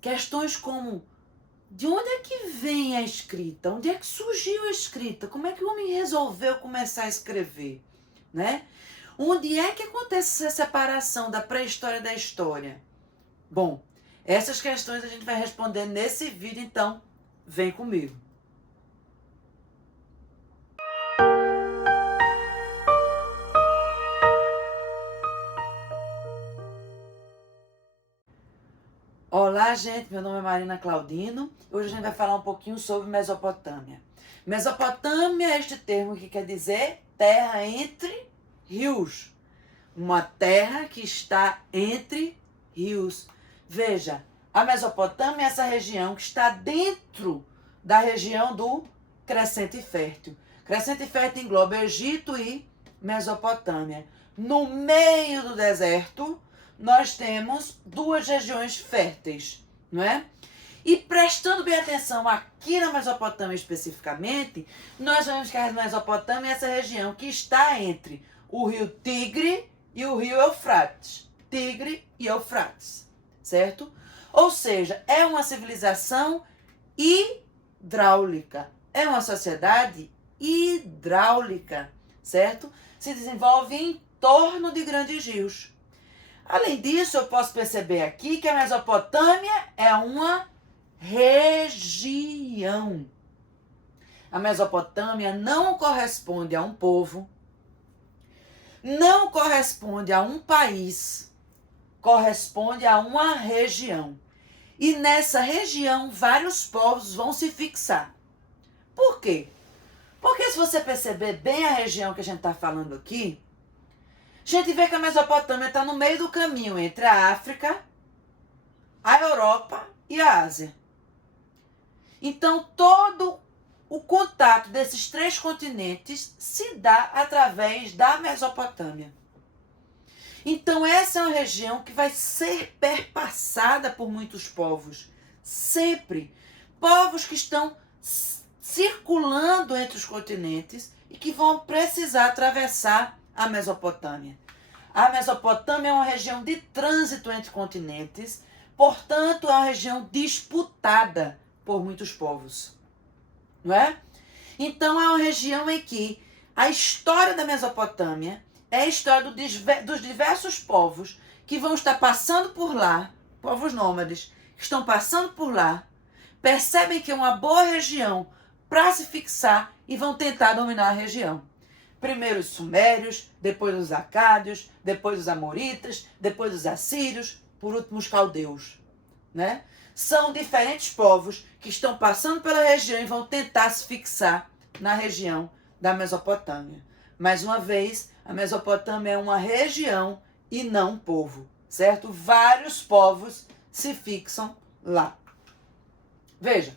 Questões como: de onde é que vem a escrita? Onde é que surgiu a escrita? Como é que o homem resolveu começar a escrever? Né? Onde é que acontece essa separação da pré-história da história? Bom, essas questões a gente vai responder nesse vídeo, então vem comigo. Olá, gente, meu nome é Marina Claudino. Hoje a gente vai falar um pouquinho sobre Mesopotâmia. Mesopotâmia é este termo que quer dizer terra entre rios. Uma terra que está entre rios. Veja, a Mesopotâmia é essa região que está dentro da região do Crescente Fértil. Crescente Fértil engloba Egito e Mesopotâmia. No meio do deserto, nós temos duas regiões férteis, não é? E prestando bem atenção aqui na Mesopotâmia especificamente, nós vemos que a Mesopotâmia é essa região que está entre o rio Tigre e o rio Eufrates. Tigre e Eufrates, certo? Ou seja, é uma civilização hidráulica. É uma sociedade hidráulica, certo? Se desenvolve em torno de grandes rios. Além disso, eu posso perceber aqui que a Mesopotâmia é uma região. A Mesopotâmia não corresponde a um povo, não corresponde a um país, corresponde a uma região. E nessa região, vários povos vão se fixar. Por quê? Porque se você perceber bem a região que a gente está falando aqui, a gente vê que a Mesopotâmia está no meio do caminho entre a África, a Europa e a Ásia. Então, todo o contato desses três continentes se dá através da Mesopotâmia. Então, essa é uma região que vai ser perpassada por muitos povos. Sempre. Povos que estão circulando entre os continentes e que vão precisar atravessar a Mesopotâmia. A Mesopotâmia é uma região de trânsito entre continentes, portanto, é uma região disputada por muitos povos, não é? Então, é uma região em que a história da Mesopotâmia é a história dos diversos povos que vão estar passando por lá, povos nômades, que estão passando por lá, percebem que é uma boa região para se fixar e vão tentar dominar a região. Primeiro os sumérios, depois os acádios, depois os amoritas, depois os assírios, por último os caldeus, né? São diferentes povos que estão passando pela região e vão tentar se fixar na região da Mesopotâmia. Mais uma vez, a Mesopotâmia é uma região e não um povo, certo? Vários povos se fixam lá. Veja,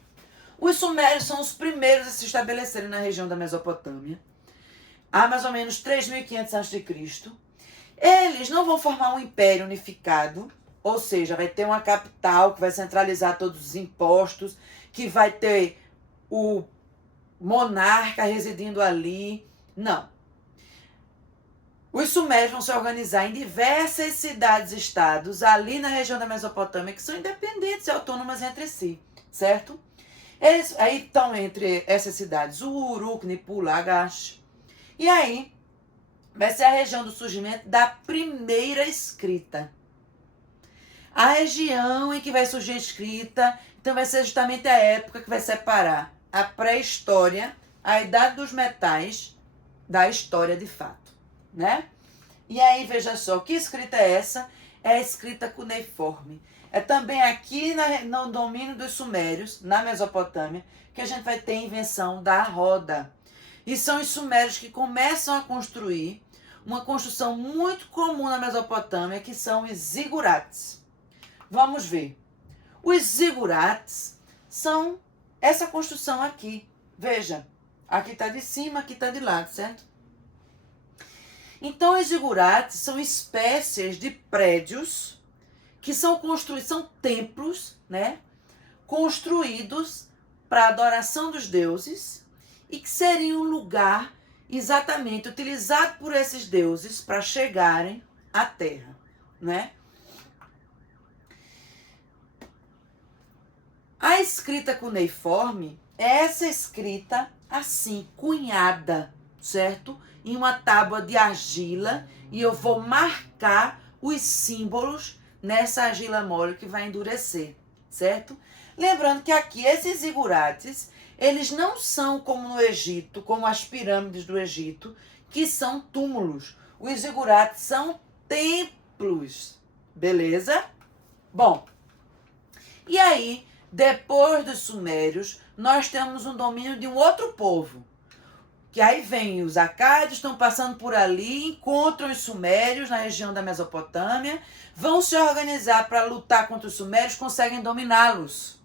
os sumérios são os primeiros a se estabelecerem na região da Mesopotâmia, há mais ou menos 3.500 a.C. Eles não vão formar um império unificado, ou seja, vai ter uma capital que vai centralizar todos os impostos, que vai ter o monarca residindo ali. Não. Os sumérios vão se organizar em diversas cidades-estados ali na região da Mesopotâmia, que são independentes e autônomas entre si, certo? Eles aí estão entre essas cidades Uruk, Nippur, Lagash. E aí vai ser a região do surgimento da primeira escrita. A região em que vai surgir a escrita, então vai ser justamente a época que vai separar a pré-história, a idade dos metais, da história de fato, né? E aí, veja só, que escrita é essa? É a escrita cuneiforme. É também aqui no domínio dos sumérios, na Mesopotâmia, que a gente vai ter a invenção da roda. E são os sumérios que começam a construir uma construção muito comum na Mesopotâmia, que são os zigurates. Vamos ver. Os zigurates são essa construção aqui. Veja, aqui está de cima, aqui está de lado, certo? Então, os zigurates são espécies de prédios que são construídos, são templos, né? Construídos para a adoração dos deuses e que seriam um lugar exatamente utilizado por esses deuses para chegarem à Terra, né? escrita cuneiforme é essa escrita assim, cunhada, certo? Em uma tábua de argila, e eu vou marcar os símbolos nessa argila mole que vai endurecer, certo? Lembrando que aqui esses zigurates, eles não são como no Egito, como as pirâmides do Egito, que são túmulos. Os zigurates são templos, beleza? Bom, e aí, depois dos sumérios, nós temos um domínio de um outro povo. Que aí vem os acádios, estão passando por ali, encontram os sumérios na região da Mesopotâmia, vão se organizar para lutar contra os sumérios, conseguem dominá-los,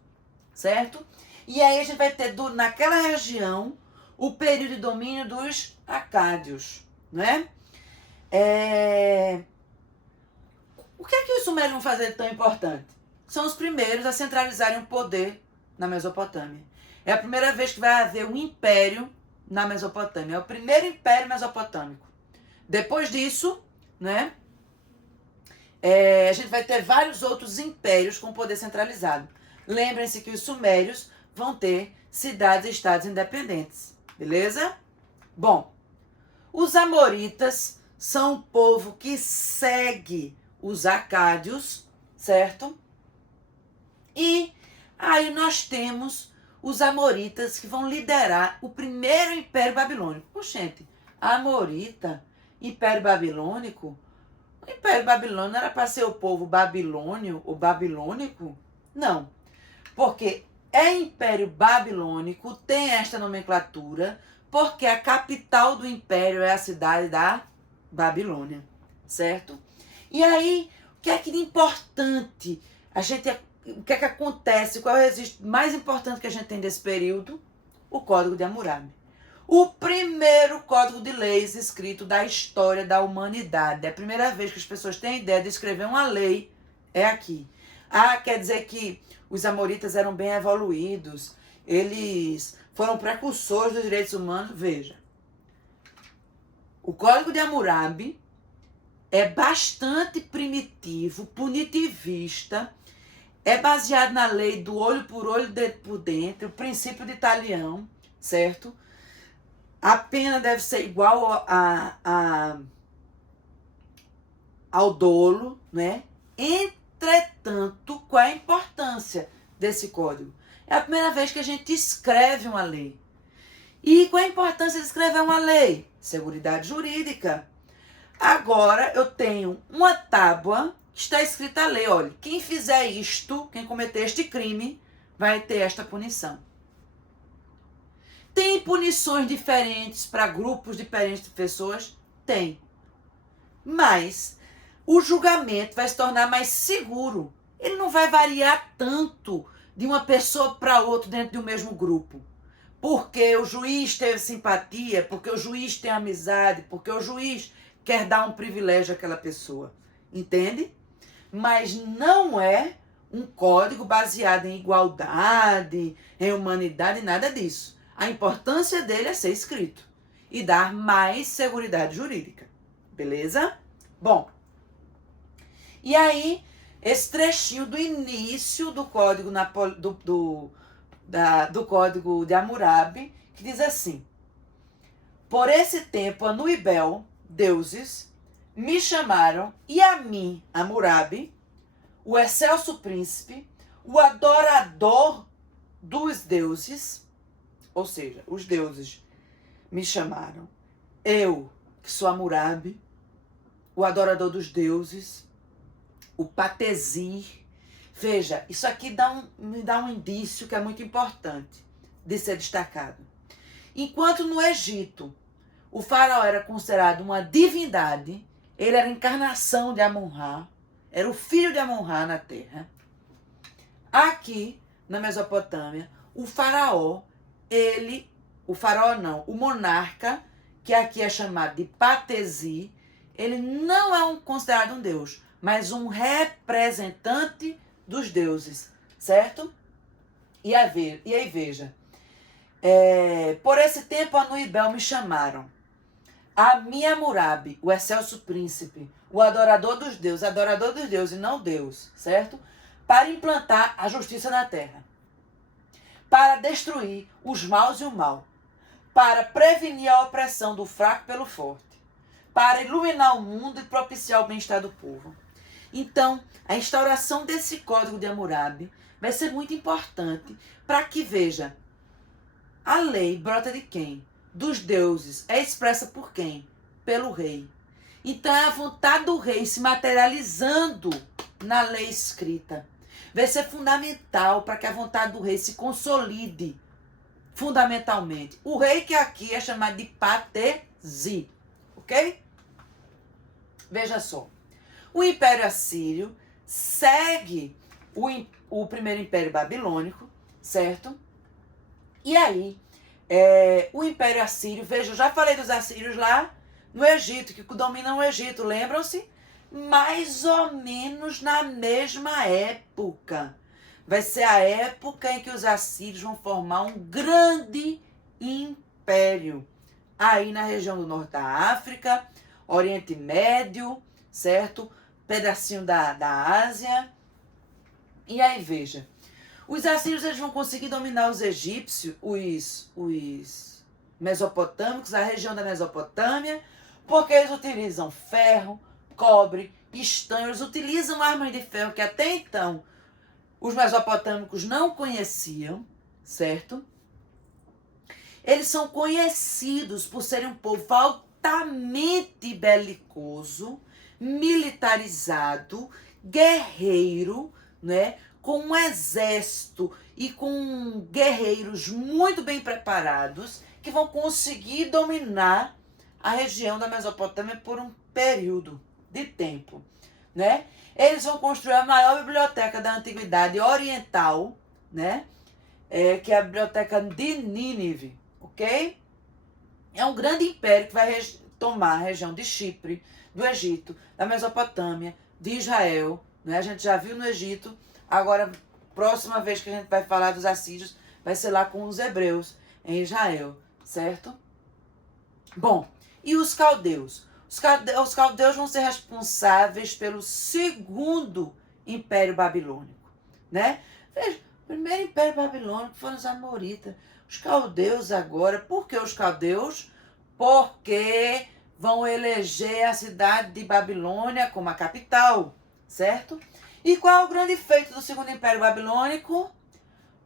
certo? E aí a gente vai ter naquela região o período de domínio dos acádios, não é? O que é que os sumérios vão fazer tão importante? São os primeiros a centralizarem o poder na Mesopotâmia. É a primeira vez que vai haver um império na Mesopotâmia. É o primeiro império mesopotâmico. Depois disso, né, a gente vai ter vários outros impérios com poder centralizado. Lembrem-se que os sumérios vão ter cidades e estados independentes. Beleza? Bom, os amoritas são um povo que segue os acádios, certo? E aí nós temos os amoritas que vão liderar o primeiro Império Babilônico. Gente, amorita, Império Babilônico, o Império Babilônico era para ser o povo babilônio ou babilônico? Não, porque Império Babilônico, tem esta nomenclatura, porque a capital do império é a cidade da Babilônia, certo? E aí, o que é que de importante o que é que acontece? Qual é o registro mais importante que a gente tem desse período? O Código de Hammurabi. O primeiro código de leis escrito da história da humanidade. É a primeira vez que as pessoas têm ideia de escrever uma lei, é aqui. Quer dizer que os amoritas eram bem evoluídos, eles foram precursores dos direitos humanos. Veja, o Código de Hammurabi é bastante primitivo, punitivista, é baseado na lei do olho por olho, dedo por dentro, o princípio de Talião, certo? A pena deve ser igual ao dolo, né? Entretanto, qual é a importância desse código? É a primeira vez que a gente escreve uma lei. E qual é a importância de escrever uma lei? Seguridade jurídica. Agora eu tenho uma tábua que está escrita a lei. Olha, quem fizer isto, quem cometer este crime, vai ter esta punição. Tem punições diferentes para grupos diferentes de pessoas? Tem. Mas o julgamento vai se tornar mais seguro. Ele não vai variar tanto de uma pessoa para outra dentro do mesmo grupo. Porque o juiz teve simpatia, porque o juiz tem amizade, porque o juiz quer dar um privilégio àquela pessoa. Entende? Mas não é um código baseado em igualdade, em humanidade, nada disso. A importância dele é ser escrito e dar mais seguridade jurídica. Beleza? Bom, e aí, esse trechinho do início do código, do código de Hammurabi, que diz assim: por esse tempo, Anu e Bel, deuses, me chamaram, e a mim, Hammurabi, o excelso príncipe, o adorador dos deuses, ou seja, os deuses me chamaram. Eu, que sou Hammurabi, o adorador dos deuses, o patesir. Veja, isso aqui me dá um indício que é muito importante de ser destacado. Enquanto no Egito o faraó era considerado uma divindade, ele era a encarnação de Amon-Ra, era o filho de Amon-Ra na terra. Aqui, na Mesopotâmia, o monarca, que aqui é chamado de Patesi, ele não é considerado um deus, mas um representante dos deuses, certo? E aí veja, por esse tempo Anu e Bel me chamaram, a mim Hammurabi, o excelso príncipe, o adorador dos deuses e não Deus, certo? Para implantar a justiça na terra. para destruir os maus e o mal, para prevenir a opressão do fraco pelo forte, para iluminar o mundo e propiciar o bem-estar do povo. Então, a instauração desse Código de Hammurabi vai ser muito importante para que, veja, a lei brota de quem? Dos deuses. É expressa por quem? Pelo rei. Então, é a vontade do rei se materializando na lei escrita. Vai ser fundamental para que a vontade do rei se consolide fundamentalmente. O rei que aqui é chamado de Patesi, ok? Veja só. O Império Assírio segue o primeiro Império Babilônico, certo? E aí, o Império Assírio, veja, eu já falei dos assírios lá no Egito, que dominam o Egito, lembram-se? Mais ou menos na mesma época. Vai ser a época em que os assírios vão formar um grande império. Aí na região do norte da África, Oriente Médio, certo? Pedacinho da Ásia. E aí, veja, os assírios eles vão conseguir dominar os egípcios, os mesopotâmicos, a região da Mesopotâmia, porque eles utilizam ferro, cobre, estanho, eles utilizam armas de ferro que até então os mesopotâmicos não conheciam, certo? Eles são conhecidos por serem um povo altamente belicoso, militarizado, guerreiro, né? Com um exército e com guerreiros muito bem preparados que vão conseguir dominar a região da Mesopotâmia por um período de tempo, né? Eles vão construir a maior biblioteca da Antiguidade Oriental, né? Que é a Biblioteca de Nínive, ok? É um grande império que vai tomar a região de Chipre, do Egito, da Mesopotâmia, de Israel, né? A gente já viu no Egito, agora, próxima vez que a gente vai falar dos assírios, vai ser lá com os hebreus, em Israel, certo? Bom, e os caldeus? Os caldeus vão ser responsáveis pelo segundo Império Babilônico, né? Veja, o primeiro Império Babilônico foram os amoritas. Os caldeus agora, por que os caldeus? Porque vão eleger a cidade de Babilônia como a capital, certo? E qual é o grande feito do segundo Império Babilônico?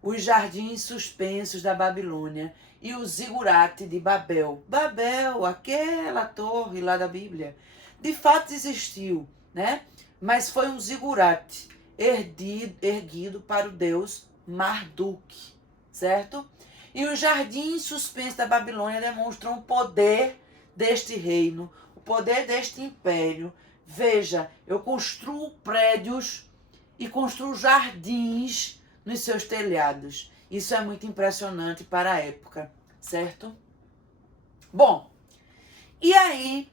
Os jardins suspensos da Babilônia e o zigurate de Babel. Babel, aquela torre lá da Bíblia, de fato existiu, né? Mas foi um zigurate erguido para o deus Marduk, certo? E os jardins suspensos da Babilônia demonstram o poder deste reino, o poder deste império. Veja, eu construo prédios e construo jardins nos seus telhados. Isso é muito impressionante para a época, certo? Bom, e aí,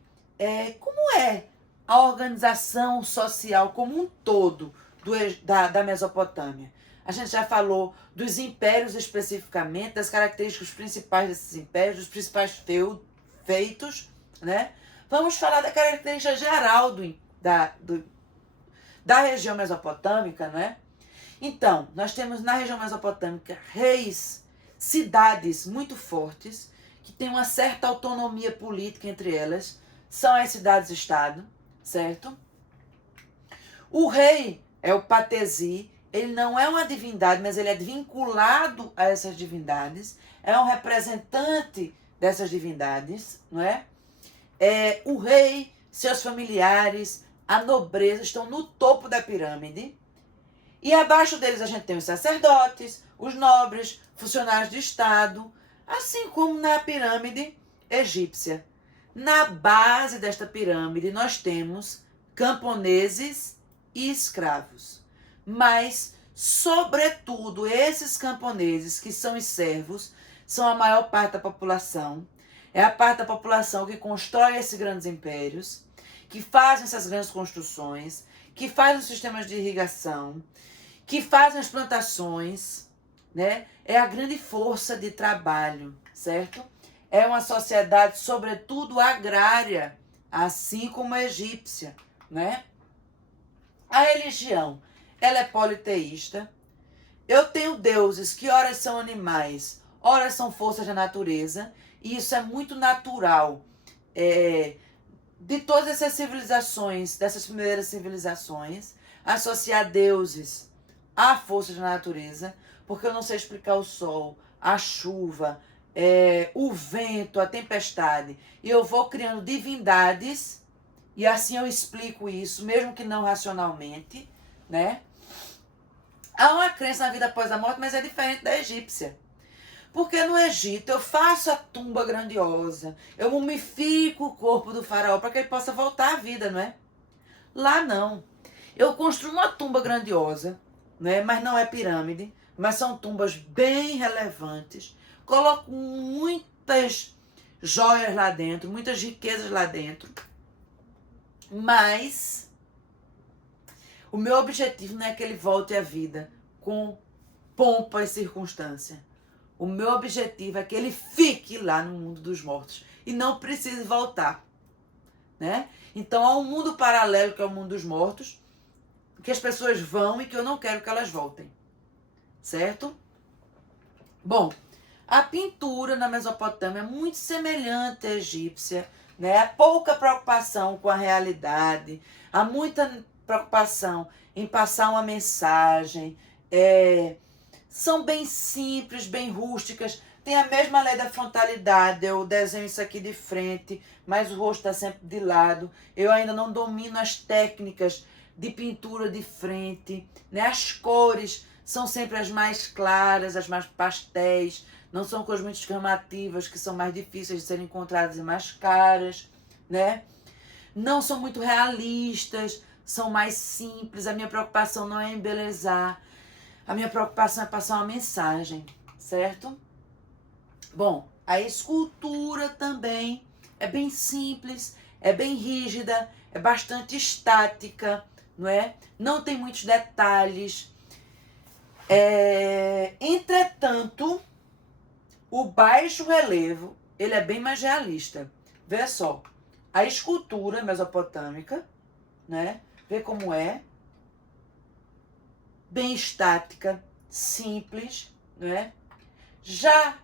como é a organização social como um todo da Mesopotâmia? A gente já falou dos impérios especificamente, das características principais desses impérios, dos principais feitos, né? Vamos falar da característica geral da região mesopotâmica, né? Então, nós temos na região mesopotâmica reis, cidades muito fortes, que têm uma certa autonomia política entre elas, são as cidades-estado, certo? O rei é o Patesi, ele não é uma divindade, mas ele é vinculado a essas divindades, é um representante dessas divindades, não é? O rei, seus familiares, a nobreza estão no topo da pirâmide, e abaixo deles a gente tem os sacerdotes, os nobres, funcionários de Estado, assim como na pirâmide egípcia. Na base desta pirâmide nós temos camponeses e escravos. Mas, sobretudo, esses camponeses, que são os servos, são a maior parte da população. É a parte da população que constrói esses grandes impérios, que fazem essas grandes construções, que fazem os sistemas de irrigação, que fazem as plantações, né? É a grande força de trabalho, certo? É uma sociedade, sobretudo, agrária, assim como a egípcia, né? A religião, ela é politeísta, Eu tenho deuses que ora são animais, ora são forças da natureza, e isso é muito natural. De todas essas civilizações, dessas primeiras civilizações, associar deuses a forças da natureza, porque eu não sei explicar o sol, a chuva, o vento, a tempestade, e eu vou criando divindades, e assim eu explico isso, mesmo que não racionalmente, né? Há uma crença na vida após a morte, mas é diferente da egípcia. Porque no Egito eu faço a tumba grandiosa, eu mumifico o corpo do faraó para que ele possa voltar à vida, não é? Lá não. Eu construo uma tumba grandiosa, né? Mas não é pirâmide, mas são tumbas bem relevantes. Coloco muitas joias lá dentro, muitas riquezas lá dentro. Mas o meu objetivo não é que ele volte à vida com pompa e circunstância. O meu objetivo é que ele fique lá no mundo dos mortos e não precise voltar, né? Então há um mundo paralelo que é o mundo dos mortos, que as pessoas vão e que eu não quero que elas voltem, certo? Bom, a pintura na Mesopotâmia é muito semelhante à egípcia, né? Há pouca preocupação com a realidade, há muita preocupação em passar uma mensagem, são bem simples, bem rústicas, tem a mesma lei da frontalidade, eu desenho isso aqui de frente, mas o rosto está sempre de lado, eu ainda não domino as técnicas de pintura de frente, né? As cores são sempre as mais claras, as mais pastéis, não são cores muito chamativas, que são mais difíceis de serem encontradas e mais caras, né? Não são muito realistas, são mais simples, a minha preocupação não é embelezar, a minha preocupação é passar uma mensagem, certo? Bom, a escultura também é bem simples, é bem rígida, é bastante estática, não é? Não tem muitos detalhes. Entretanto, o baixo relevo, ele é bem mais realista. Vê só, a escultura mesopotâmica, né? Vê como é. Bem estática, simples, né? Já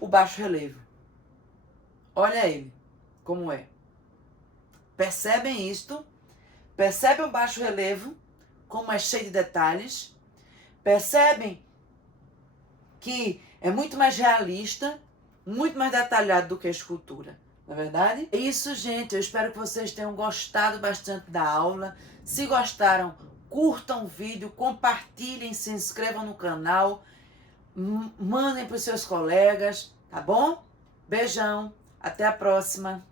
o baixo relevo, olha ele, como é. Percebem isto? Percebem o baixo relevo, como é cheio de detalhes? Percebem que é muito mais realista, muito mais detalhado do que a escultura, não é verdade? É isso, gente. Eu espero que vocês tenham gostado bastante da aula. Se gostaram, curtam o vídeo, compartilhem, se inscrevam no canal, mandem para os seus colegas, tá bom? Beijão, até a próxima.